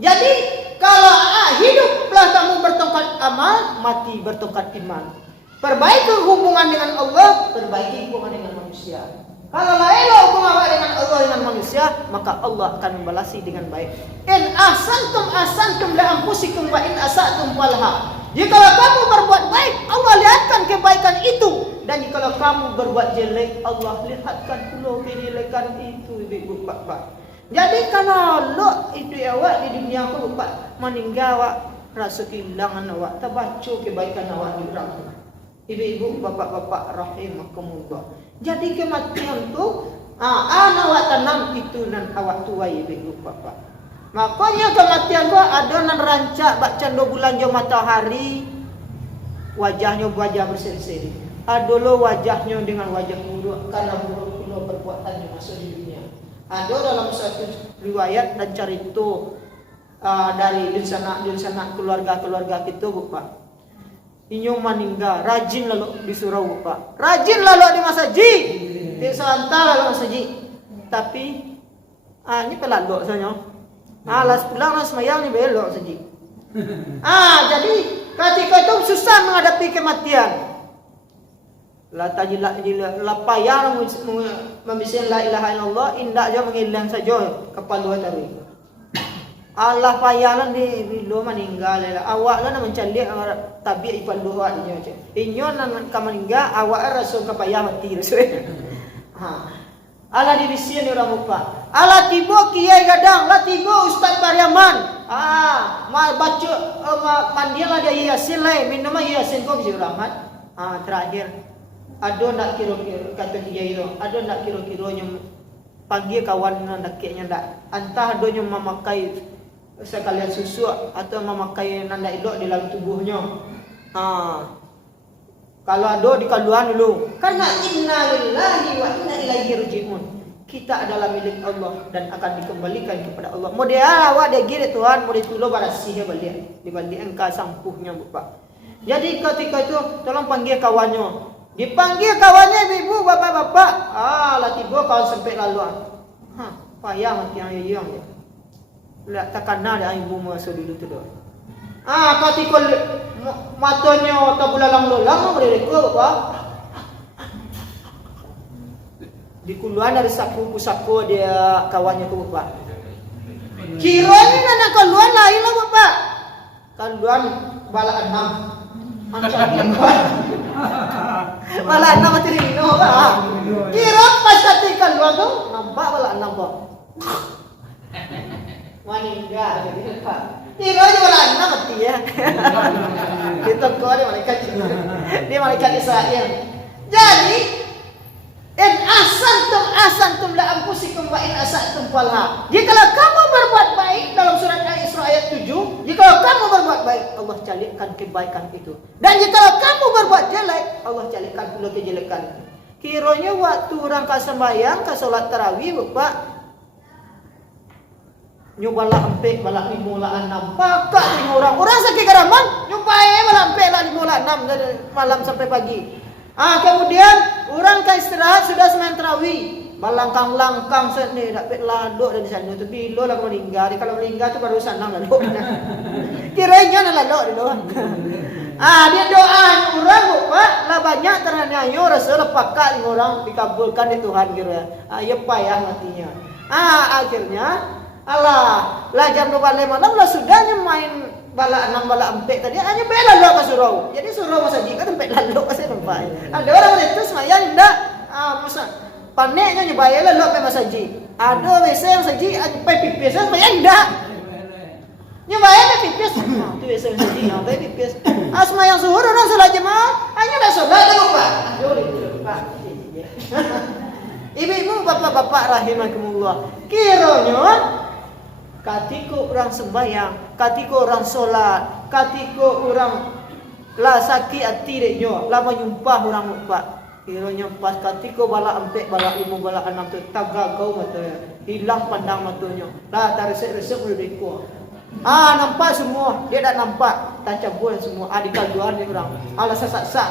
Jadi kalau hiduplah kamu bertongkat amal, mati bertongkat iman. Perbaiki hubungan dengan Allah, perbaiki hubungan dengan manusia. Kalau lainlah hubungan dengan Allah dengan manusia, maka Allah akan membalasi dengan baik. In ahsantum la anfusikum wa in asatum falha. Jika kamu berbuat baik, Allah lihatkan kebaikan itu, dan jika kamu berbuat jelek, Allah lihatkan pula kejelekan itu, ibu bapak. Jadi kalau lo itu awak di dunia aku Bapak meninggal awak rasa kehilangan awak, terbaca kebaikan awak di orang. Ibu-ibu, bapak-bapak rahimakumullah. Jadi kematian tu awak tanam itu dan awak tuai ibu-ibu bapak. Makanya kematian gua adonan rancak baca 2 bulan jauh matahari, wajahnya wajah berseri-seri. Adolo wajahnya dengan wajah buruk karena buruk perbuatannya masuk di dunia. Ada dalam satu riwayat dan cerita dari dilsanak keluarga kita Bapak. Inyo meninggal, rajin lalu di surau Bapak. Rajin lalu di masjid. Di selantar lalu masjid. Tapi ini pelalok saja. Alas pulang nas semayang ni belok saja. Jadi ketika itu susah menghadapi kematian. La tajilak lapayang membisin la ilaha illallah indak aja menghilang saja kepala tadi. Allah payalan di bilo meninggal lah. Awak lah mencari tabi ipal doa dia je. Inyo nan meninggal awak rasul kepayah mati rasul. Allah dibisin orang lupa. Allah tiba kiai gadang, lah tiba Ustaz Pariaman. Baca mandilah dia Yasin lah, minum Yasin kau bisa rahmat. Terakhir ada nak kira-kira kata kiai itu, ada nak kira-kiranya panggil kawan nakiknya ndak. Entah adanya memakai sekalian susu atau memakai nanda elok di dalam tubuhnya. Kalau ada di kaluan dulu. Karena inna lillahi wa inna ilaihi raji'un. Kita adalah milik Allah dan akan dikembalikan kepada Allah. Model awak dia gire Tuhan, model tulo barasih balik. Dibalik engkau sampuhnya Bapak. Jadi ketika itu tolong panggil kawannya. Dipanggil kawannya ibu, bapak-bapak. Lah tiba kawan sempit lalu. Payah mati yang dia. Lihat takana ada ibu masuk dulu tu doh. Ketika matanya tak bulalang boleh rekod Bapak. Di kuluan dari saku dia kawannya ke Bapak. Kiranya anak kaluan lain lah Bapak. Kaluan bala 6. Bala 6 mati rino Bapak. Kira pas hati kaluan tu nampak bala 6 Bapak. Meninggal jadi Bapak. Kira aja bala 6 mati ya. Kita kau dia malaikat Israel. Jadi asantum la anfusikum wa in asatum falha. Jikalau kamu berbuat baik dalam surat Al-Isra ayat 7, jikalau kamu berbuat baik, Allah calikan kebaikan itu. Dan jikalau kamu berbuat jelek, Allah calikan pula kejelekan. Kiranya waktu orang ka sembahyang, ka solat tarawih, Bapak, nyubala empek bala 5 la 6. Pakak 5 orang. Orang sakit karaman, nyumpae bala empek la 5 la 6 dari malam sampai pagi. Kemudian orang ka istirahat sudah sembahyang tarawih. Balangkang-langkang sini dapat laduk dari sana tu bilo lah meninggal. Kalau meninggal tu baru sanang laduk. Kiranya nak laduk dulu. Dia doa orang Bapak lah banyak teraniaya Rasul pakak 5 orang dikabulkan di Tuhan kira. Ya payah matinya. Akhirnya Allah lah jam 2 malam lah sudahnya main bala 6 bala empek tadi hanya bela lo ke surau. Jadi surau masa jika tempat lalu pasal tempat. Ada orang itu semayang ndak masa paneknya nyebaya lo pe masjid. Ada WC masjid pe pipis semayang ndak. Nyebaya pe pipis. Tu WC masjid pe pipis. Semayang zuhur orang salat jemaah hanya dah solat dah Pak. Pak. Ibu-ibu bapak-bapak rahimakumullah. Kiranya ketika orang sembahyang, ketika orang solat, ketika orang lah sakit hati dia, lah menyumpah orang Bapak. Kiranya pas ketika bala empek, bala 5, bala 6 tu tagagau matanya, hilang pandang matanya. Lah taresek-resek boleh dekor. Nampak semua, dia dah nampak, tancabul semua. Di kaluan dia orang. Allah sasak-sak.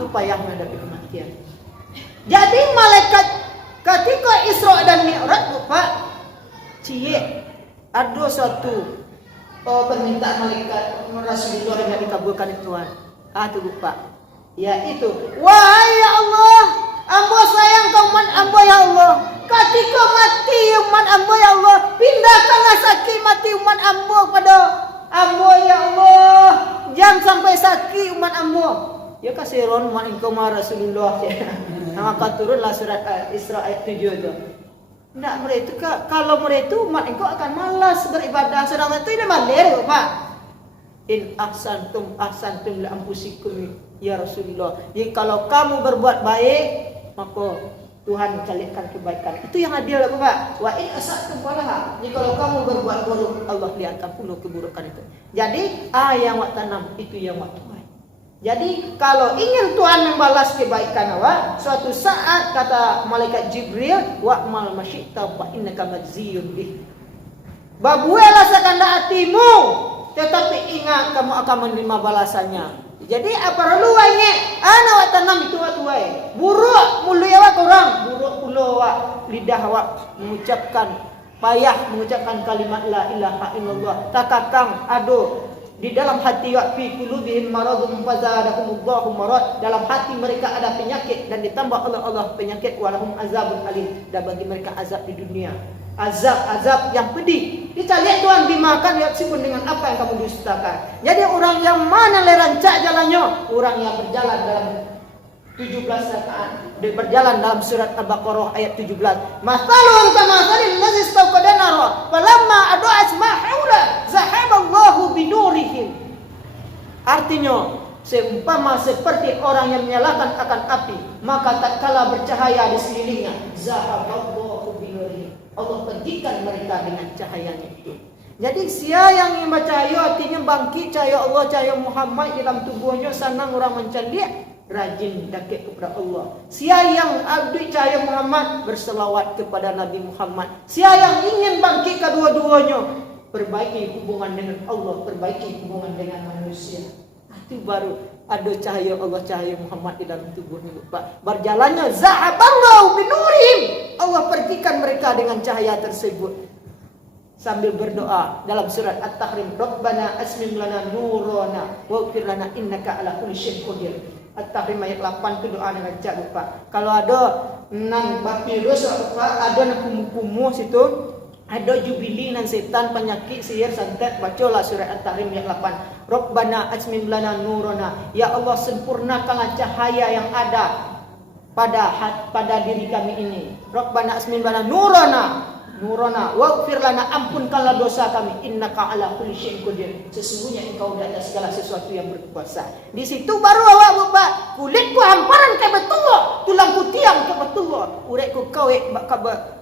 Tu payah menghadapi kematian. Jadi malaikat ketika Isra dan Mi'raj Bapak, ada suatu permintaan malaikat Rasulullah yang dikabulkan itu Tuhan. Itu Bapak. Yaitu, wahai ya Allah, amba sayang kau umat amba ya Allah. Ketika mati umat amba ya Allah, pindahkanlah sakit mati umat amba pada amba ya Allah. Jangan sampai sakit umat amba. Ya kasiron umat engkau Rasulullah. Maka turunlah surat Isra ayat 7 itu. Tidak mereka kalau mereka umat engkau akan malas beribadah sedang itu ini maler Pak. In ahsantum la anfusikum ya Rasulullah. Jadi kalau kamu berbuat baik maka Tuhan carikan kebaikan. Itu yang adil lah Bapak. Wa in asatum falaha. Jadi kalau kamu berbuat buruk, Allah lihatkan penuh keburukan itu. Jadi yang wak tanam itu yang wak tuai. Jadi kalau ingin Tuhan membalas kebaikan awak, suatu saat kata malaikat Jibril, wa'mal masyi'ta fa innaka majziyun bih. Babuelah sekanda hatimu, tetapi ingat kamu akan menerima balasannya. Jadi apa perlu wanya? Ana wa tanam itu wa tuai. Buruk mulut awak orang, buruk pula awak lidah awak mengucapkan payah mengucapkan kalimat la ilaha illallah. Takakang ado di dalam hati wa fi qulubihim maradun fazadahumullahu marad. Dalam hati mereka ada penyakit dan ditambah oleh Allah penyakit, walahum azabun alim, dan bagi mereka azab di dunia. Azab yang pedih. Kita lihat Tuhan dimakan lihat sibuk dengan apa yang kamu dustakan. Jadi orang yang mana lerancak jalannya? Orang yang berjalan dalam 17 rakaat, berjalan dalam surat Al-Baqarah ayat 17. Masalun kama salil ladzi istawqada nara falamma ada'at ma haula zahaballahu binurihim. Artinya seumpama seperti orang yang menyalakan akan api, maka tatkala bercahaya di sekelilingnya, zahaballahu binurihim. Allah pergikan mereka dengan cahayanya itu. Jadi sia yang ingin bercahaya artinya bangkit cahaya Allah, cahaya Muhammad dalam tubuhnya, senang orang mencandik, rajin dakik kepada Allah. Sia yang abdi cahaya Muhammad berselawat kepada Nabi Muhammad. Sia yang ingin bangkit kedua-duanya, perbaiki hubungan dengan Allah, perbaiki hubungan dengan manusia. Itu baru ada cahaya Allah, cahaya Muhammad di dalam tubuhnya. Pak, berjalannya zahaballahu binurihim. Allah pergikan mereka dengan cahaya tersebut. Sambil berdoa dalam surat At-Tahrim, Rabbana asmim lana nurana waghfir lana innaka ala kulli syai'in qadir. At-Tahrim ayat 8 itu doa dengan cak Pak. Kalau ada nang papirus Pak, ada nang kumuh situ, ada jubili nan setan, penyakit, sihir, santet, bacalah surat At-Tahrim ayat 8. Rabbana asmim lana nurana. Ya Allah, sempurnakanlah cahaya yang ada pada diri kami ini. Rabbana asmim lana nurana waghfir lana, ampunkanlah dosa kami, innaka ala kulli syai'in qadir, sesungguhnya engkau di atas segala sesuatu yang berkuasa. Di situ baru awak Bapak, kulitku hamparan ke betullah, tulangku tiang ke betullah, urekku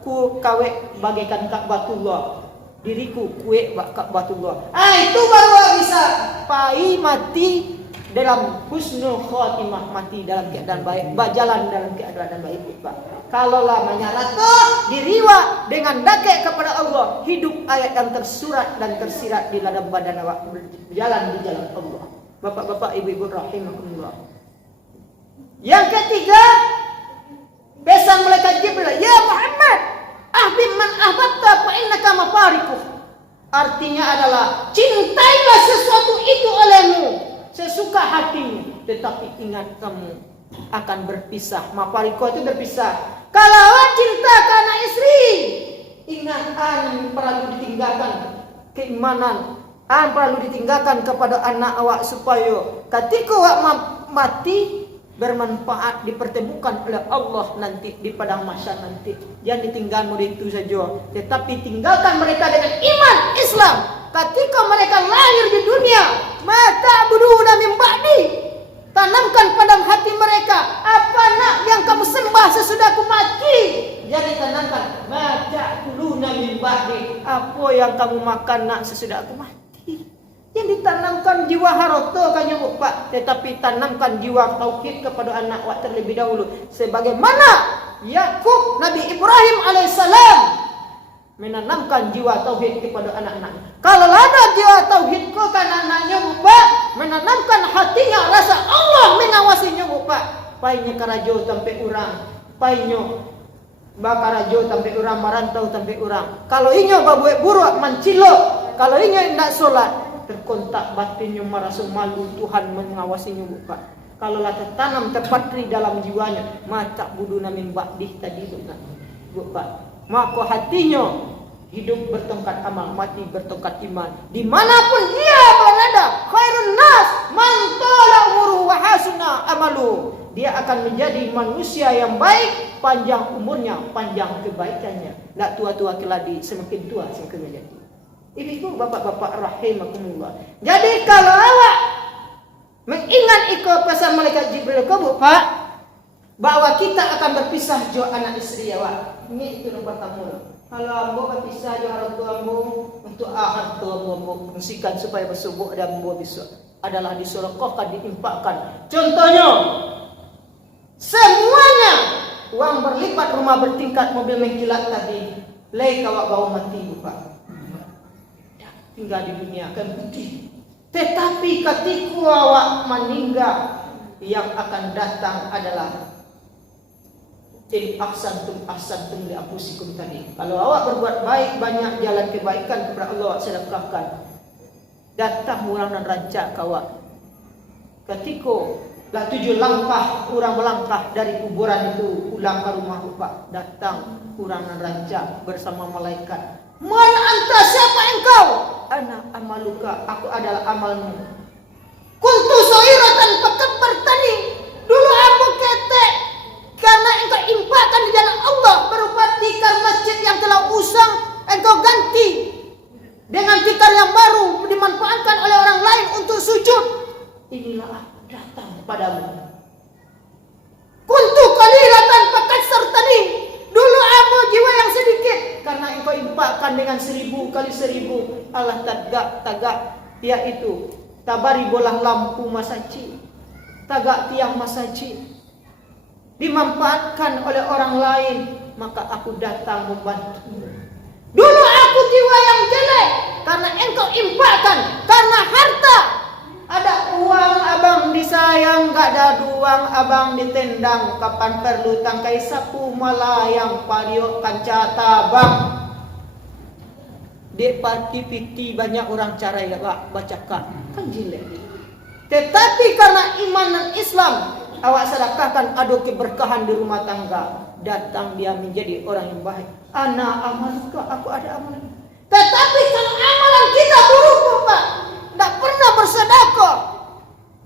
ku kawe bagaikan Ka'batullah, diriku kue Ka'batullah. Itu baru awak bisa pai mati dalam husnul khotimah, mati dalam keadaan baik, berjalan dalam keadaan baik Pak. Kalau lamanya rata diriwa dengan dakik kepada Allah, hidup ayat yang tersurat dan tersirat di dalam badan awak, berjalan di jalan Allah. Bapak-bapak, ibu-ibu rahimakumullah. Yang ketiga, pesan malaikat Jibril, ya Muhammad, ahbib man ahbabta fa innaka mafarikuh. Artinya adalah cintailah sesuatu itu olehmu sesuka hatimu, tetapi ingat kamu akan berpisah. Mafariko itu berpisah. Kalau awak cinta karena istri, ingat perlu ditinggalkan keimanan, perlu ditinggalkan kepada anak awak supaya ketika awak mati bermanfaat, dipertemukan oleh Allah nanti di padang mahsyar nanti. Jangan ditinggal murid itu saja, tetapi tinggalkan mereka dengan iman Islam. Ketika mereka lahir di dunia, mata buduna min ba'di, tanamkan pada hati mereka, apa nak yang kamu sembah sesudah aku mati. Jadi tanamkan mata buduna min ba'di, apa yang kamu makan nak sesudah aku mati. Yang ditanamkan jiwa harata kan ya Pak, tetapi tanamkan jiwa tauhid kepada anak awak terlebih dahulu, sebagaimana Yakub Nabi Ibrahim alaihissalam menanamkan jiwa tauhid kepada anak-anak. Kalau ada jiwa tauhid ke kan anaknya Bapak, menanamkan hatinya rasa Allah mengawasinya Bapak. Painya karajo sampai urang, painya bakarajo sampai urang, marantau sampai urang. Kalau inyo babuek buruk mancilo, kalau inyo tidak solat, terkontak batinnya merasa malu, Tuhan mengawasinya Bapak. Kalau lah tertanam terpatri dalam jiwanya, mata buduna min ba'dih tadi Bapak. Maka hatinya hidup bertongkat amal, mati bertongkat iman. Dimanapun dia berada, khairun nas man tala umuruhu wa hasuna amalu. Dia akan menjadi manusia yang baik, panjang umurnya, panjang kebaikannya. Tak tua-tua keladi, semakin tua semakin menjadi. Itu bapak-bapak rahimakumullah. Jadi kalau awak mengingat ikut pesan malaikat Jibril ke Bapak, bahwa kita akan berpisah jo anak istri awak. Ini itu yang pertama. Kalau ambo berpisah jo orang tua ambo untuk ahad tua ambo fungsikan supaya bersubuh dan ambo besok adalah disedekahkan, diinfakkan. Contohnya, semuanya uang berlipat, rumah bertingkat, mobil mengkilat tadi, lei kawak bawa mati buka. Tinggal di dunia akan putih. Tetapi ketika awak meninggal, yang akan datang adalah in ahsantum li anfusikum tadi. Kalau awak berbuat baik, banyak jalan kebaikan kepada Allah, awak sedekahkan. Datang orang dan rancak kawak. Ketika lah 7 langkah orang melangkah dari kuburan itu pulang ke rumah bapak, datang orang dan rancak bersama malaikat. Man anta, siapa engkau? Ana amaluka, aku adalah amalmu. Kuntu soiratan pekepar tani. Dulu aku ketek karena engkau infakkan di jalan Allah berupa tikar masjid yang telah usang, engkau ganti dengan tikar yang baru dimanfaatkan oleh orang lain untuk sujud. Inilah aku datang padamu. Kuntu qalilatan fakatsar tani. Dulu aku jiwa yang sedikit karena engkau infakkan dengan 1000 kali 1000. Allah tagak yaitu tabari bolang lampu masaci, tagak tiang masaci dimanfaatkan oleh orang lain, maka aku datang membantu. Dulu aku jiwa yang jelek karena engkau infakkan, karena harta. Ada uang abang disayang, gak ada uang abang ditendang. Kapan perlu tangkai sapu malayang pariok kancata bang. Dek parti piti banyak orang cara ya baca kan jelek. Tetapi karena iman dan Islam, awak sedekahkan, ada keberkahan di rumah tangga. Datang dia menjadi orang yang baik. Ana amaluka, aku ada amalan. Tetapi kalau amalan kita buruk Bapak, tidak pernah bersedekah,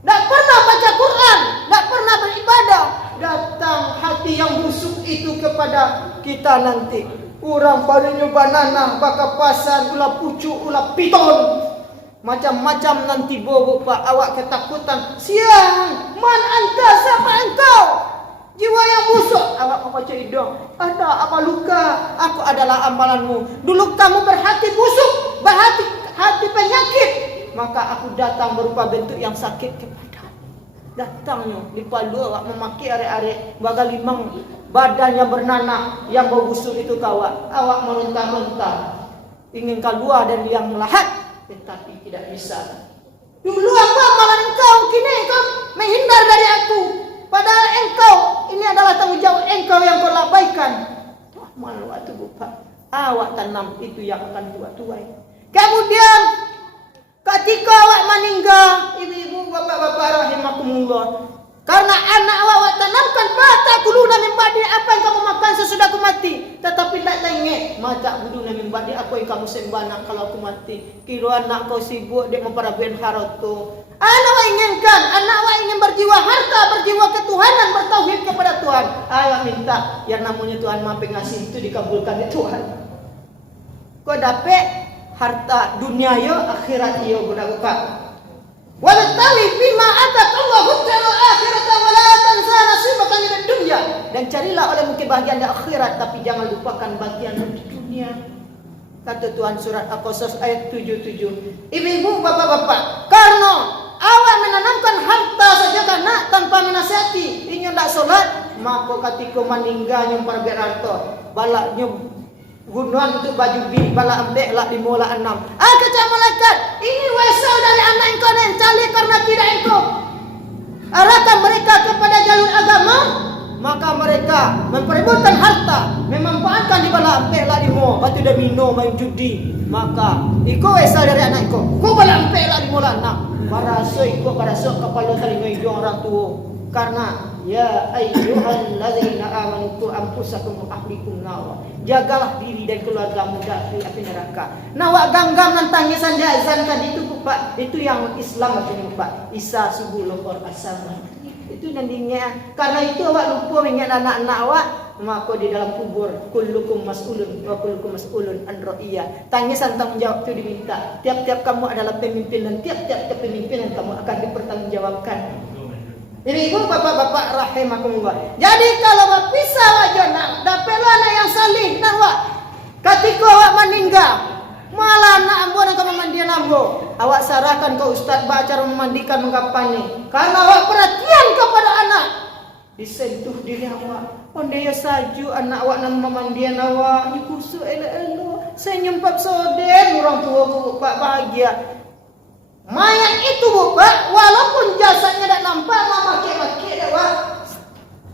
tidak pernah baca Quran, tidak pernah beribadah, datang hati yang busuk itu kepada kita nanti. Orang barunya banana, baka pasar, ulah pucuk, ulah piton, macam-macam nanti bobo pak, awak ketakutan. Siang, man anta, siapa engkau? Jiwa yang busuk, awak membaca hidung. Ada apa luka? Aku adalah amalanmu. Dulu kamu berhati busuk, hati penyakit, maka aku datang berupa bentuk yang sakit kepada. Datangnya di palu awak memaki arek-arek bagal limang badannya bernanah yang bau busuk itu kawak. Awak meronta-ronta ingin keluar dari yang lahat, tetapi tidak bisa. Dulu apa amalan engkau, kini engkau menghindar dari aku. Padahal engkau, ini adalah tanggung jawab engkau yang kau labaikan. Tuh malu waktu buka. Awak tanam itu yang akan buat tuai. Kemudian ketika awak meninggal, ibu-ibu, bapak-bapak rahimakumullah, karena anak awak tanamkan bata kuluna min ba'di, apa yang kamu makan sesudah aku mati. Tetapi tak tengok mata kuluna min ba'di, apa yang kamu sembah nak kalau aku mati. Kira anak kau sibuk dek memperabian harta. Anak awak inginkan, anak awak ingin berjiwa harta, berjiwa ketuhanan, bertauhid kepada Tuhan. Awak minta yang namanya Tuhan Maha Pengasih itu dikabulkan di Tuhan. Kau dapat harta dunia yo, akhirat yo budak-budak. Wabtawi bima atakallahu ta'ala akhirata wa la tansa nasibaka minad dunya. Dan carilah olehmu kebahagiaan di akhirat, tapi jangan lupakan bagian di dunia. Kata Tuhan surat Al-Qasas ayat 77. Ibu-ibu, bapak-bapak, karena awak menanamkan harta saja karena tanpa menasihati, ini tidak solat, maka ketika meninggalnya para berharta, balaknya gunduan untuk baju bi bala ambek lah di mola 6. Kata malaikat, ini wesel dari anak engkau yang cali karena tidak engkau arahkan mereka kepada jalur agama, maka mereka memperebutkan harta, memanfaatkan di bala ambek lah di mola, batu dah minum main judi, maka ikut wesel dari anak engkau. Kau bala ambek lah di mola 6. Baraso ikut baraso kepala telinga hidung orang tua. Karena ya ayyuhallazina amanu qu anfusakum wa ahlikum nar. Jagalah diri dan keluargamu dari api neraka. Nah, wak ganggam nan tangisan dia azan kan itu Pak. Itu yang Islam artinya Pak. Isa subuh lohor asar. Itu nantinya. Karena itu awak lupa mengingat anak-anak awak, maka di dalam kubur kullukum mas'ulun wa kullukum mas'ulun an ra'iyah. Tangisan tanggung jawab itu diminta. Tiap-tiap kamu adalah pemimpin dan tiap-tiap kepemimpinan kamu akan dipertanggungjawabkan. Ini ibu bapak-bapak rahimakumullah. Jadi kalau berpisah wajah nak dapatlah anak yang salih nak wak. Ketika awak meninggal, malah nak ambo nak memandian ambo. Awak sarahkan ke ustaz cara memandikan mengkapani. Karena awak perhatian kepada anak. Disentuh diri awak. Ondaya saju anak awak nak memandian awak. Ni kursu elok-elok. Senyum pap soden orang tua bapak bahagia. Mayat itu Pak, walaupun jasadnya tak nampak, maki-maki dah Pak.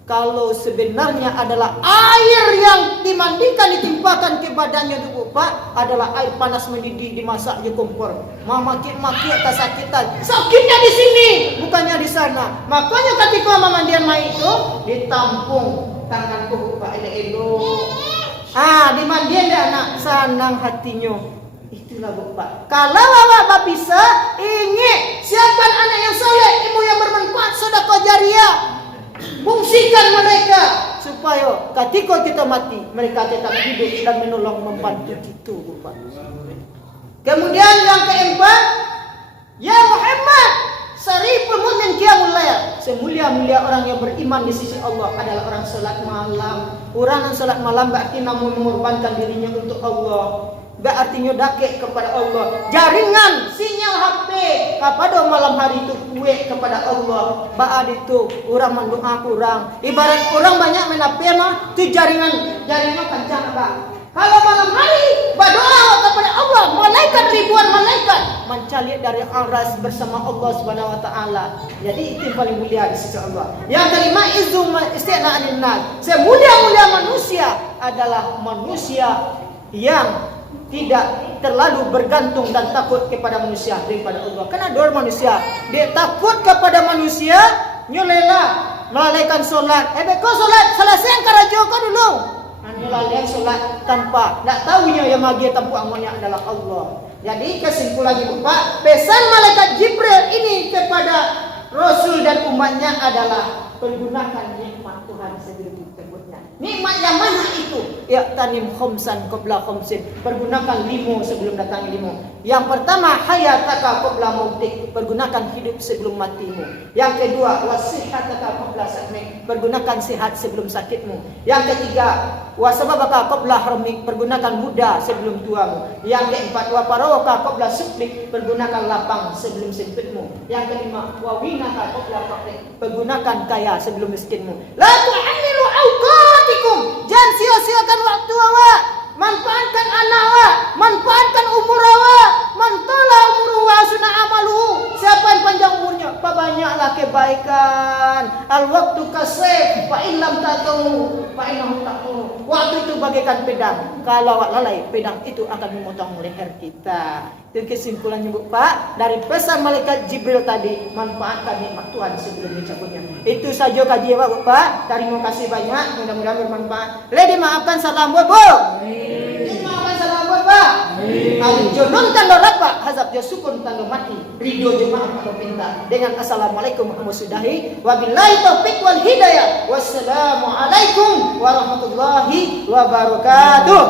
Kalau sebenarnya adalah air yang dimandikan ditimpakan ke badannya itu Pak, adalah air panas mendidih dimasak di kompor. Maki-maki atas sakitan. Sakitnya di sini, bukannya di sana. Makanya ketika memandian mayat itu ditampung tanganku Pak elok-elok. Dimandian dia anak senang hatinya. Itulah Bapak. Kalau awak bisa ingin siapkan anak yang soleh, ilmu yang bermanfaat, sedekah jariah, fungsikan mereka supaya ketika kita mati mereka tetap hidup dan menolong membantu kita Bapak. Kemudian yang keempat, ya Muhammad Sariful Mu'min Qiyamul Lail. Semulia-mulia orang yang beriman di sisi Allah adalah orang salat malam. Orang yang salat malam berarti namun mengorbankan dirinya untuk Allah. Artinya dakek kepada Allah. Jaringan sinyal HP kepada malam hari itu kuat kepada Allah. Baad itu orang mendoa kurang. Ibarat orang banyak menapema tu jaringan kencang Pak. Kalau malam hari berdoa kepada Allah, malaikat ribuan malaikat mencalik dari aras bersama Allah Subhanahu wa taala. Jadi itu yang paling mulia di sisi Allah. Yang kelima izzu istina'anin nas. Semulia-mulia manusia adalah manusia yang tidak terlalu bergantung dan takut kepada manusia daripada Allah. Karena dua manusia, dia takut kepada manusia, nyolela melalaikan solat. Kau solat selesai karajo kau dulu. Nyolela solat tanpa tak tahunya yang magi tanpa amannya adalah Allah. Jadi kesimpulannya Bapak, pesan malaikat Jibril ini kepada Rasul dan umatnya adalah pergunakan nikmat Tuhan sebelum disebutnya. Nikmat yang mana itu? Ya tanim khomsan qabla khomsin. Pergunakan 5 sebelum datang 5. Yang pertama, hayataka qabla mautik. Pergunakan hidup sebelum matimu. Yang kedua, wasihataka qabla sakmik. Pergunakan sehat sebelum sakitmu. Yang ketiga, wasababaka qabla harmik. Pergunakan muda sebelum tuamu. Yang keempat, waparawaka qabla suflik. Pergunakan lapang sebelum sempitmu. Yang kelima, wawinaka qabla faqrik. Pergunakan kaya sebelum miskinmu. La tu'amilu awqatikum. Jangan sia-siakan waktu awak. Manfaatkan anak awak, manfaatkan umur awak. Mantala umur wa sunna amalu. Siapa yang panjang umurnya, banyaklah kebaikan. Al waktu kasif fa in lam tatu fa innahu taqu. Waktu itu bagaikan pedang. Kalau awak lalai, pedang itu akan memotong leher kita. Itu kesimpulannya Pak dari pesan malaikat Jibril tadi, manfaatkan nikmat Tuhan sebelum dicabutnya. Itu saja kajian Bapak. Terima kasih banyak, mudah-mudahan bermanfaat. Boleh dimaafkan salam buat Bu. Dimaafkan salam buat Pak. Al-junun tanda rapat, hazab jasukun tanda mati. Ridho jemaah kalau pinta. Dengan assalamualaikum warahmatullahi wabillahi taufiq wal hidayah. Wassalamualaikum warahmatullahi wabarakatuh.